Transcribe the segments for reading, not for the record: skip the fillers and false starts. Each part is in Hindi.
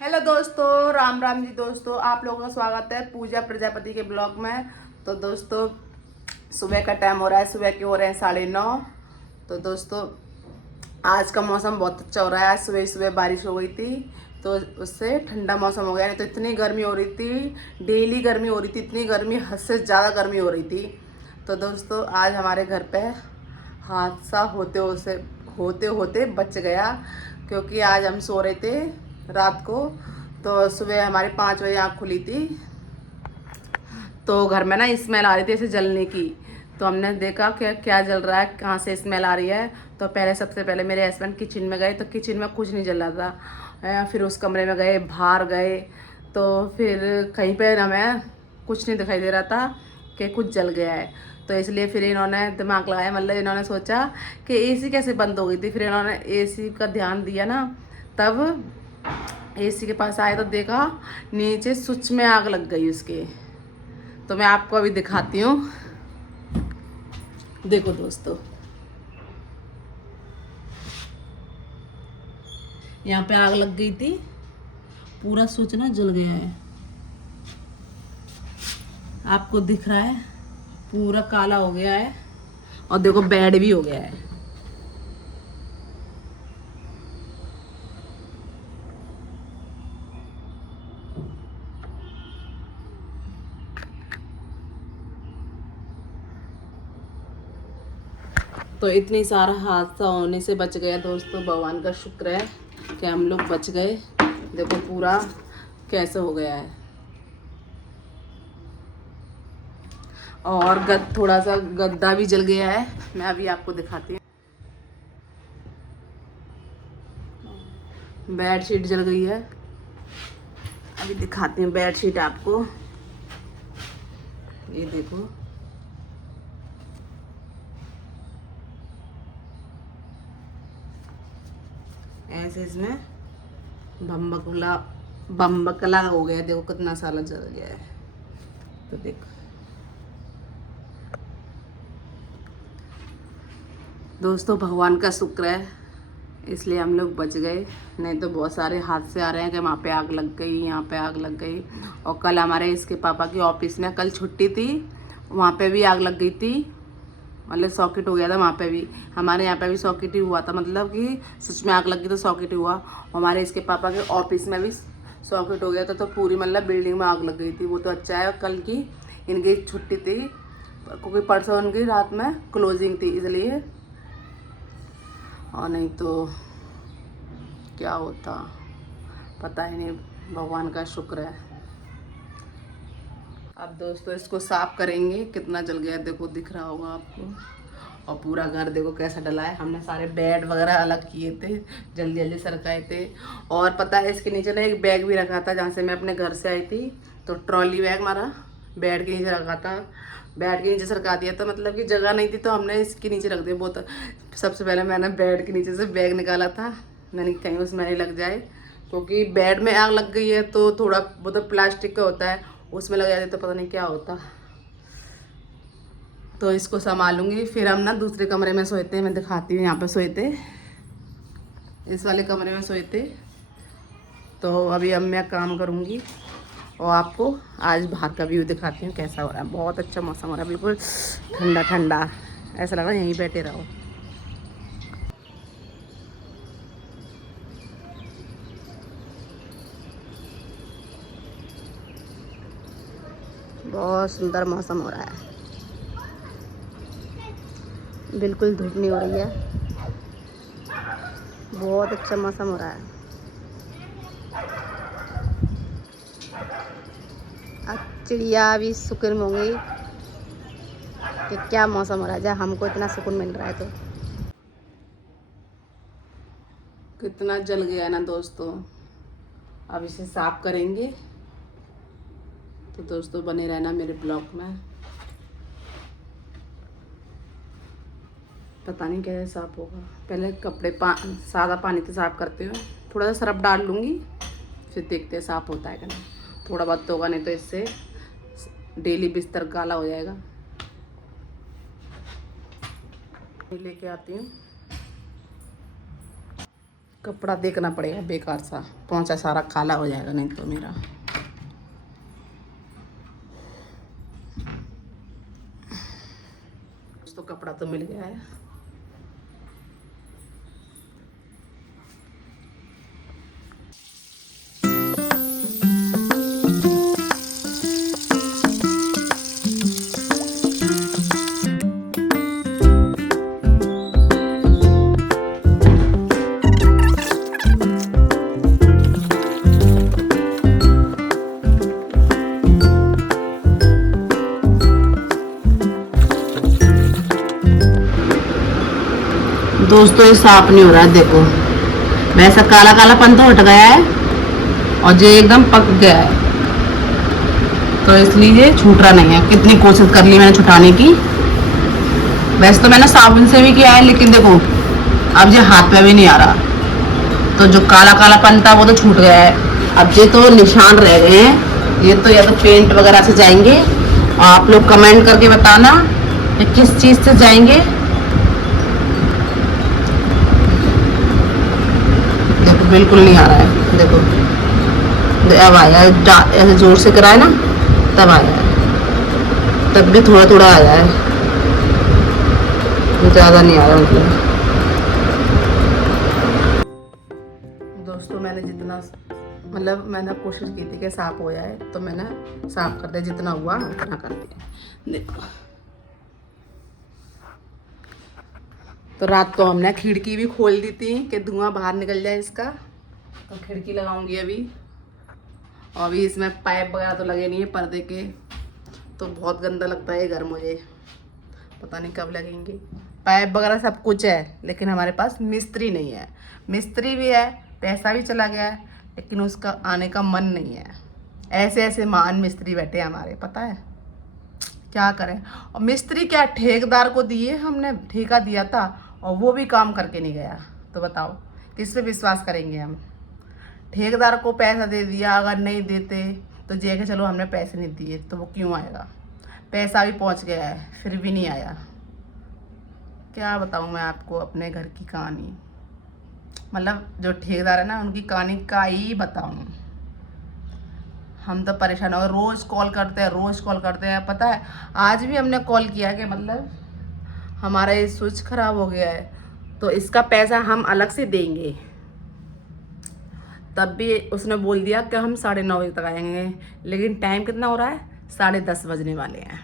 हेलो दोस्तों, राम राम जी। दोस्तों, आप लोगों का स्वागत है पूजा प्रजापति के ब्लॉग में। तो दोस्तों, सुबह का टाइम हो रहा है, सुबह के हो रहे हैं 9:30। तो दोस्तों, आज का मौसम बहुत अच्छा हो रहा है। आज सुबह सुबह बारिश हो गई थी तो उससे ठंडा मौसम हो गया। नहीं तो इतनी गर्मी हो रही थी, डेली गर्मी हो रही थी, इतनी गर्मी, हद से ज़्यादा गर्मी हो रही थी। तो दोस्तों, आज हमारे घर पे हादसा होते होते बच गया, क्योंकि आज हम सो रहे थे रात को। तो सुबह हमारी 5 बजे आँख खुली थी, तो घर में ना स्मेल आ रही थी ऐसे जलने की। तो हमने देखा कि क्या जल रहा है, कहाँ से स्मेल आ रही है। तो सबसे पहले मेरे हस्बैंड किचन में गए, तो किचन में कुछ नहीं जल रहा था। फिर उस कमरे में गए, बाहर गए, तो फिर कहीं पर हमें कुछ नहीं दिखाई दे रहा था कि कुछ जल गया है। तो इसलिए फिर इन्होंने दिमाग लगाया, मतलब इन्होंने सोचा कि एसी कैसे बंद हो गई थी। फिर इन्होंने एसी का ध्यान दिया ना, तब एसी के पास आए तो देखा नीचे स्विच में आग लग गई उसके। तो मैं आपको अभी दिखाती हूँ, देखो दोस्तों, यहाँ पे आग लग गई थी, पूरा स्विच ना जल गया है। आपको दिख रहा है, पूरा काला हो गया है। और देखो, बेड भी हो गया है। तो इतनी सारा हादसा होने से बच गया दोस्तों, भगवान का शुक्र है कि हम लोग बच गए। देखो पूरा कैसे हो गया है। और थोड़ा सा गद्दा भी जल गया है। मैं अभी आपको दिखाती हूँ, बेड शीट जल गई है। अभी दिखाती हूँ बेड शीट आपको, ये देखो। ऐसे इसमें बम्बकला बम्बकला हो गया, देखो कितना सारा जल गया है। तो देखो दोस्तों, भगवान का शुक्र है, इसलिए हम लोग बच गए। नहीं तो बहुत सारे हादसे आ रहे हैं कि वहाँ पे आग लग गई, यहाँ पे आग लग गई। और कल हमारे इसके पापा की ऑफिस में कल छुट्टी थी, वहाँ पे भी आग लग गई थी। मतलब सॉकेट हो गया था वहाँ पे भी। हमारे यहाँ पे भी सॉकेट ही हुआ था, मतलब कि सच में आग लग गई तो सॉकेट ही हुआ। हमारे इसके पापा के ऑफिस में भी सॉकेट हो गया था, तो पूरी मतलब बिल्डिंग में आग लग गई थी। वो तो अच्छा है कल की इनकी छुट्टी थी, क्योंकि परसों उनकी रात में क्लोजिंग थी, इसलिए। और नहीं तो क्या होता पता ही नहीं, भगवान का शुक्र है। अब दोस्तों, इसको साफ करेंगे। कितना जल गया देखो, दिख रहा होगा आपको। और पूरा घर देखो कैसा डला है। हमने सारे बेड वगैरह अलग किए थे, जल्दी जल्दी सरकाए थे। और पता है, इसके नीचे ना एक बैग भी रखा था, जहाँ से मैं अपने घर से आई थी। तो ट्रॉली बैग हमारा बेड के नीचे रखा था, बेड के नीचे सरका दिया था। मतलब कि जगह नहीं थी तो हमने इसके नीचे रख दिया। बहुत सबसे पहले मैंने बेड के नीचे से बैग निकाला था, मैंने कहीं उसमें नहीं लग जाए, क्योंकि बेड में आग लग गई है तो थोड़ा बहुत प्लास्टिक का होता है, उसमें लग जाते तो पता नहीं क्या होता। तो इसको संभालूंगी। फिर हम ना दूसरे कमरे में सोए थे, मैं दिखाती हूँ। यहाँ पे सोए थे, इस वाले कमरे में सोए थे। तो अभी अब मैं काम करूँगी और आपको आज बाहर का व्यू दिखाती हूँ कैसा हो रहा है। बहुत अच्छा मौसम हो रहा है, बिल्कुल ठंडा ठंडा, ऐसा लग रहा है यहीं बैठे रहो। बहुत सुंदर मौसम हो रहा है, बिल्कुल धूप नहीं हो रही है, बहुत अच्छा मौसम हो रहा है। अब चिड़िया भी सुकून होंगी कि क्या मौसम हो रहा है, जहाँ हमको इतना सुकून मिल रहा है। तो कितना जल गया ना दोस्तों। अब इसे साफ करेंगे, तो दोस्तों बने रहना मेरे ब्लॉग में। पता नहीं कैसे साफ होगा। पहले कपड़े सादा पानी से साफ करती हूँ, थोड़ा सा सर्फ डाल लूँगी, फिर देखते हैं साफ होता है कि नहीं। थोड़ा बहुत तो होगा, नहीं तो इससे डेली बिस्तर काला हो जाएगा। लेके आती हूँ। कपड़ा देखना पड़ेगा, बेकार सा पोंछा सारा काला हो जाएगा नहीं तो मेरा। तो कपड़ा तो मिल गया है। दोस्तों ये साफ नहीं हो रहा है, देखो वैसा काला कालापन तो हट गया है और ये एकदम पक गया है, तो इसलिए ये छूट रहा नहीं है। कितनी कोशिश कर ली मैंने छुटाने की, वैसे तो मैंने साबुन से भी किया है, लेकिन देखो अब ये हाथ में भी नहीं आ रहा। तो जो काला कालापन था वो तो छूट गया है, अब ये तो निशान रह गए हैं। ये तो या तो पेंट वगैरह से जाएंगे, और आप लोग कमेंट करके बताना ये किस चीज़ से जाएंगे। बिल्कुल नहीं आ रहा है, देखो अब आया है, ऐसे जोर से कराए ना तब आया है, तब भी थोड़ा थोड़ा आया है, ज़्यादा नहीं आया मतलब। दोस्तों मैंने जितना मतलब मैंने कोशिश की थी कि साफ हो जाए, तो मैंने साफ कर दिया, जितना हुआ उतना कर दिया। देखो तो रात को हमने खिड़की भी खोल दी थी कि धुआं बाहर निकल जाए इसका, तो खिड़की लगाऊंगी अभी। और अभी इसमें पाइप वगैरह तो लगे नहीं है पर्दे के, तो बहुत गंदा लगता है ये घर मुझे, पता नहीं कब लगेंगे। पाइप वगैरह सब कुछ है, लेकिन हमारे पास मिस्त्री नहीं है। मिस्त्री भी है, पैसा भी चला गया है, लेकिन उसका आने का मन नहीं है। ऐसे ऐसे महान मिस्त्री बैठे हैं हमारे, पता है क्या करें। और मिस्त्री क्या, ठेकेदार को दिए हमने, ठेका दिया था और वो भी काम करके नहीं गया, तो बताओ किस पे विश्वास करेंगे हम। ठेकेदार को पैसा दे दिया, अगर नहीं देते तो जे के चलो हमने पैसे नहीं दिए, तो वो क्यों आएगा। पैसा भी पहुंच गया है फिर भी नहीं आया। क्या बताऊं मैं आपको अपने घर की कहानी, मतलब जो ठेकेदार है ना उनकी कहानी का ही बताऊं। हम तो परेशान हो गए, रोज़ कॉल करते हैं, रोज़ कॉल करते हैं। पता है आज भी हमने कॉल किया कि मतलब हमारा ये स्विच खराब हो गया है, तो इसका पैसा हम अलग से देंगे। तब भी उसने बोल दिया कि हम 9:30 बजे तक आएंगे, लेकिन टाइम कितना हो रहा है, 10:30 बजने वाले हैं।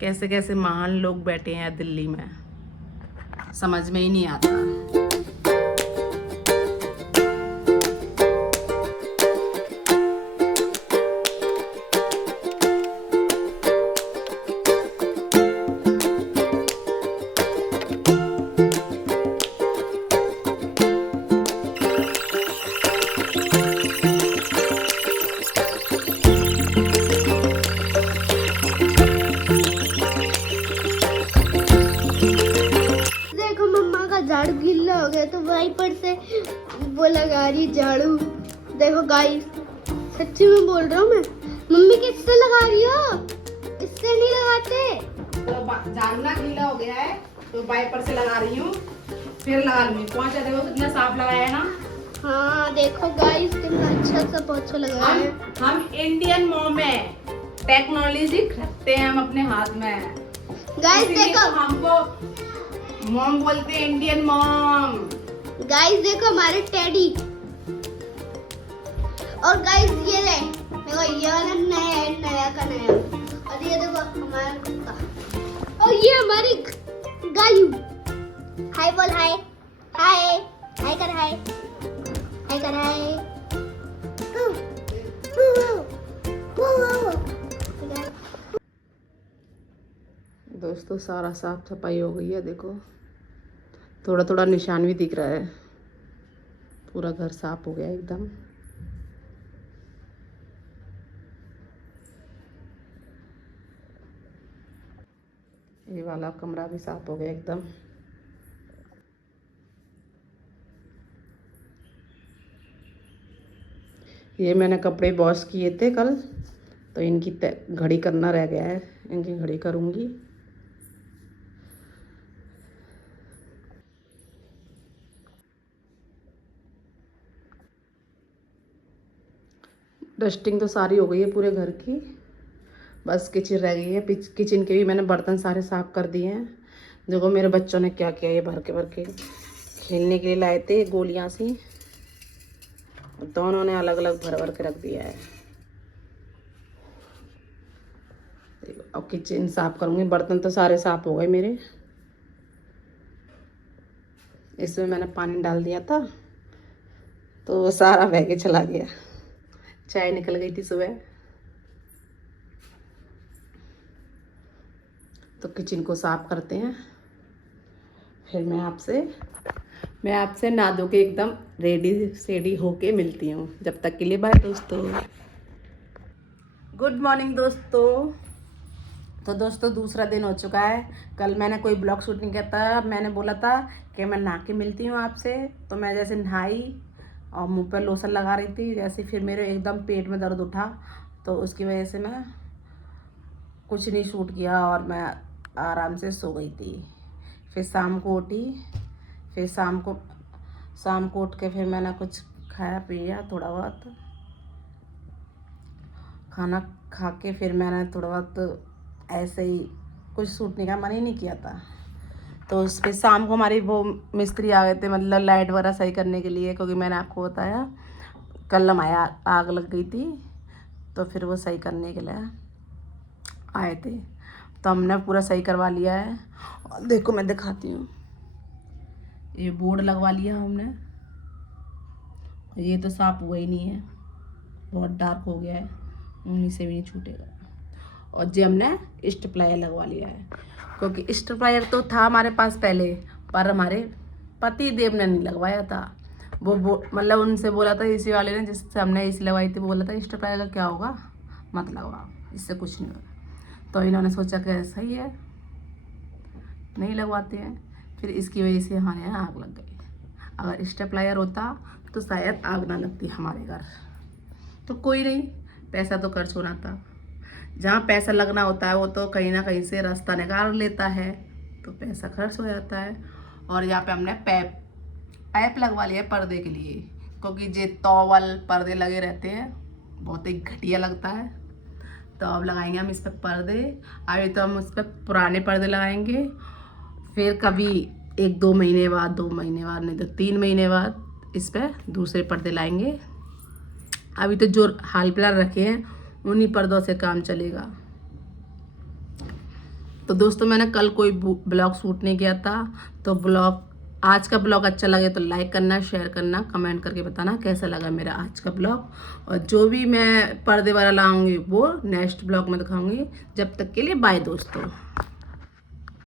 कैसे कैसे महान लोग बैठे हैं दिल्ली में, समझ में ही नहीं आता। झाड़ू गीला हो गया तो वहीं पर से वो लगा रही झाड़ू। देखो गाइस, सच्ची में बोल रहा हूँ मैं। मम्मी किससे लगा रही हो? इससे नहीं लगाते। तो झाड़ू ना गीला हो गया है तो वाइपर से लगा रही हूँ, फिर लगा लूंगी। पोंछा देखो कितना साफ लगाया है ना। हाँ देखो गाइस, कितना अच्छा सा पोंछा लगाया है। हम इंडियन मॉम है, टेक्नोलॉजी रखते हैं हम अपने हाथ में। गाइस देखो, हमको मॉम बोलते हैं, इंडियन मॉम। गाइस देखो हमारे टेडी। और गाइस ये ले, देखो ये वाला नया का नया। और ये देखो हमारा कुत्ता। और ये हमारी गायू। हाय बोल, हाय हाय हाय कर, हाय हाय कर, हाय। दोस्तों सारा साफ सफाई हो गई है, देखो थोड़ा थोड़ा निशान भी दिख रहा है। पूरा घर साफ हो गया एकदम। ये वाला कमरा भी साफ हो गया एकदम। ये मैंने कपड़े वॉश किए थे कल, तो इनकी घड़ी करना रह गया है, इनकी घड़ी करूँगी। डस्टिंग तो सारी हो गई है पूरे घर की, बस किचन रह गई है। किचन के भी मैंने बर्तन सारे साफ कर दिए हैं। देखो मेरे बच्चों ने क्या किया, ये भर के खेलने के लिए लाए थे गोलियां सी, दोनों ने अलग अलग भर के रख दिया है। अब किचन साफ करूँगी। बर्तन तो सारे साफ हो गए मेरे। इसमें मैंने पानी डाल दिया था तो वो सारा बह के चला गया। चाय निकल गई थी सुबह। तो किचन को साफ करते हैं, फिर मैं आपसे नहा धो के एकदम रेडी सेडी होके मिलती हूँ। जब तक के लिए बाय दोस्तों। गुड मॉर्निंग दोस्तों। तो दोस्तों दूसरा दिन हो चुका है। कल मैंने कोई ब्लॉग शूट नहीं किया था। मैंने बोला था कि मैं नहा के मिलती हूँ आपसे। तो मैं जैसे नहाई और मुंह पर लोशन लगा रही थी, जैसे फिर मेरे एकदम पेट में दर्द उठा, तो उसकी वजह से मैं कुछ नहीं शूट किया और मैं आराम से सो गई थी। फिर शाम को उठी, फिर शाम को उठ के फिर मैंने कुछ खाया पिया, थोड़ा बहुत खाना खा के फिर मैंने थोड़ा बहुत ऐसे ही कुछ सूटने का मन ही नहीं किया था। तो उस पर शाम को हमारी वो मिस्त्री आ गए थे, मतलब लाइट वगैरह सही करने के लिए, क्योंकि मैंने आपको बताया कल हमारे आग लग गई थी, तो फिर वो सही करने के लिए आए थे। तो हमने पूरा सही करवा लिया है। और देखो मैं दिखाती हूँ, ये बोर्ड लगवा लिया हमने। ये तो साफ हुआ ही नहीं है, बहुत डार्क हो गया है, उंगली से भी नहीं छूटेगा। और ये हमने स्टेपलायर लगवा लिया है, क्योंकि स्टेपलायर तो था हमारे पास पहले, पर हमारे पति देव ने नहीं लगवाया था। वो मतलब उनसे बोला था इसी वाले ने, जिससे हमने इसी लगवाई थी, वो बोला था स्टेपलायर का क्या होगा, मत लगवाओ, इससे कुछ नहीं होगा। तो इन्होंने सोचा कि सही है, नहीं लगवाते हैं। फिर इसकी वजह से हमारे यहाँ आग लग गई। अगर स्टेपलायर होता तो शायद आग ना लगती हमारे घर। तो कोई नहीं, पैसा तो खर्च होना था। जहाँ पैसा लगना होता है वो तो कहीं ना कहीं से रास्ता निकाल लेता है, तो पैसा खर्च हो जाता है। और यहाँ पे हमने पाइप लगवा लिया है पर्दे के लिए, क्योंकि जे तोवल पर्दे लगे रहते हैं, बहुत ही घटिया लगता है। तो अब लगाएंगे हम इस पर पर्दे। अभी तो हम उस पर पुराने पर्दे लगाएंगे, फिर कभी 1-2 महीने बाद, 2 महीने बाद, नहीं तो 3 महीने बाद इस पर दूसरे पर्दे लाएंगे। अभी तो जो हाल फिलहाल रखे हैं उन्हीं पर्दों से काम चलेगा। तो दोस्तों मैंने कल कोई ब्लॉग शूट नहीं किया था, तो आज का ब्लॉग अच्छा लगे तो लाइक करना, शेयर करना, कमेंट करके बताना कैसा लगा मेरा आज का ब्लॉग। और जो भी मैं पर्दे वगैरह लाऊंगी वो नेक्स्ट ब्लॉग में दिखाऊंगी। जब तक के लिए बाय दोस्तों।